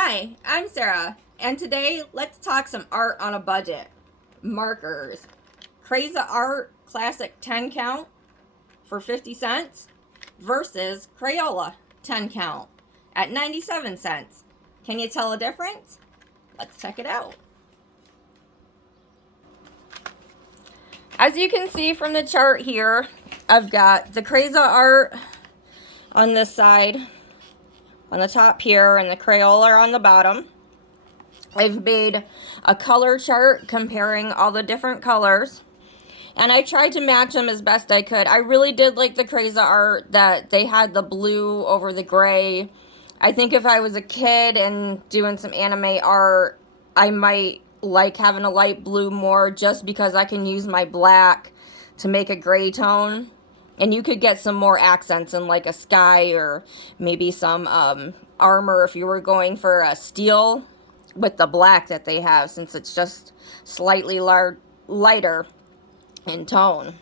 Hi, I'm Sarah, and today let's talk some art on a budget. Markers. Cra-z-art Classic 10 count for 50 cents versus Crayola 10 count at 97 cents. Can you tell a difference? Let's check it out. As you can see from the chart here, I've got the Cra-z-art on this side, on the top here, and the Crayola on the bottom. I've made a color chart comparing all the different colors, and I tried to match them as best I could. I really did like the Cra-z-art that they had the blue over the gray. I think if I was a kid and doing some anime art, I might like having a light blue more, just because I can use my black to make a gray tone. And you could get some more accents in like a sky, or maybe some armor if you were going for a steel with the black that they have, since it's just slightly lighter in tone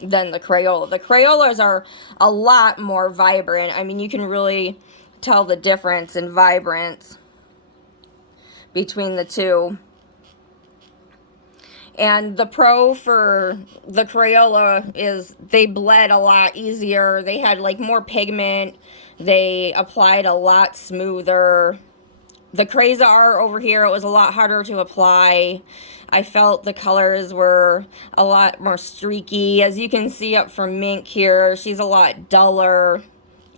than the Crayola. The Crayolas are a lot more vibrant. I mean, you can really tell the difference in vibrance between the two. And the pro for the Crayola is they bled a lot easier. They had like more pigment. They applied a lot smoother. The Cra-z-art over here, it was a lot harder to apply. I felt the colors were a lot more streaky. As you can see up from Mink here, she's a lot duller.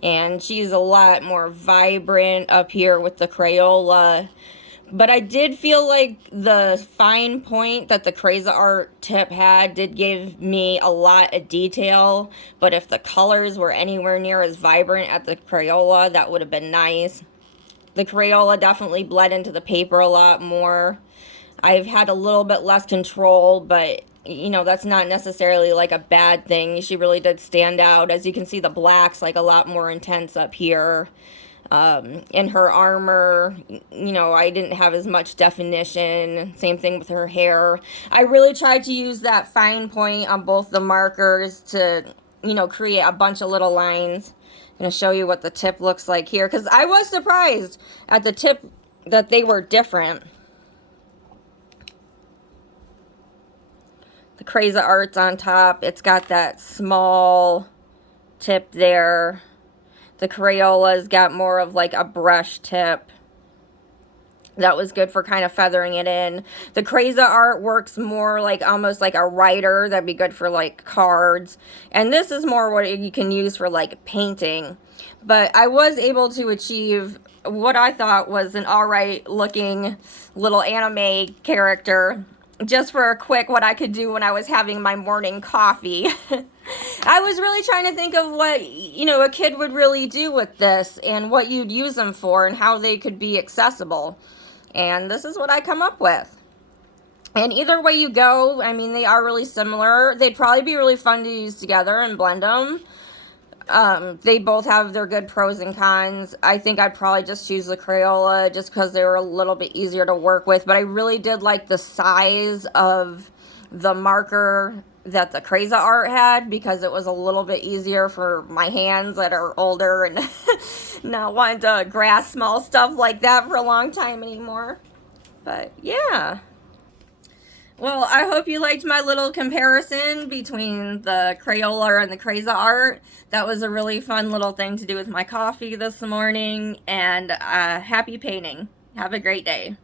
And she's a lot more vibrant up here with the Crayola. But I did feel like the fine point that the Cra-z-art tip had did give me a lot of detail. But if the colors were anywhere near as vibrant at the Crayola, that would have been nice. The Crayola definitely bled into the paper a lot more. I've had a little bit less control, but you know, that's not necessarily like a bad thing. She really did stand out. As you can see, the black's like a lot more intense up here. In her armor, you know, I didn't have as much definition. Same thing with her hair. I really tried to use that fine point on both the markers to, you know, create a bunch of little lines. I'm going to show you what the tip looks like here, because I was surprised at the tip that they were different. The Cra-z-art's on top. It's got that small tip there. The Crayola's got more of like a brush tip. That was good for kind of feathering it in. The Cra-z-art works more like almost like a writer. That'd be good for like cards. And this is more what you can use for like painting. But I was able to achieve what I thought was an alright looking little anime character, just for a quick what I could do when I was having my morning coffee. I was really trying to think of what, you know, a kid would really do with this, and what you'd use them for, and how they could be accessible. And this is what I come up with. And either way you go, I mean, they are really similar. They'd probably be really fun to use together and blend them. They both have their good pros and cons. I think I'd probably just choose the Crayola just because they were a little bit easier to work with. But I really did like the size of the marker that the Cra-z-art had, because it was a little bit easier for my hands that are older and not wanting to grasp small stuff like that for a long time anymore. But yeah. Well, I hope you liked my little comparison between the Crayola and the Cra-z-art. That was a really fun little thing to do with my coffee this morning, and happy painting. Have a great day.